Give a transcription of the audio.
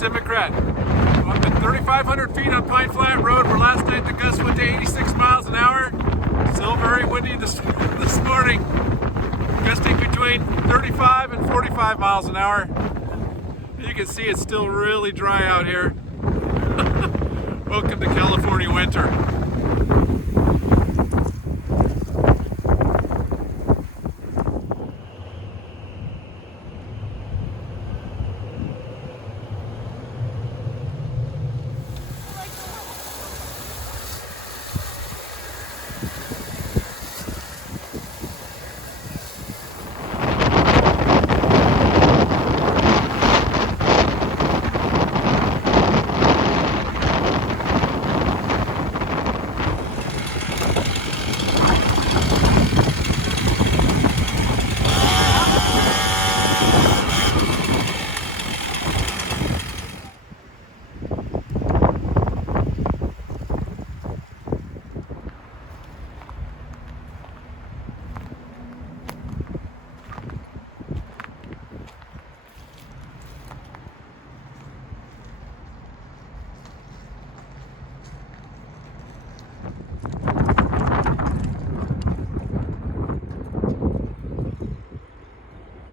Democrat. I'm up at 3,500 feet on Pine Flat Road, where last night the gusts went to 86 miles an hour. Still very windy this morning, gusting between 35 and 45 miles an hour. You can see it's still really dry out here. Welcome to California winter.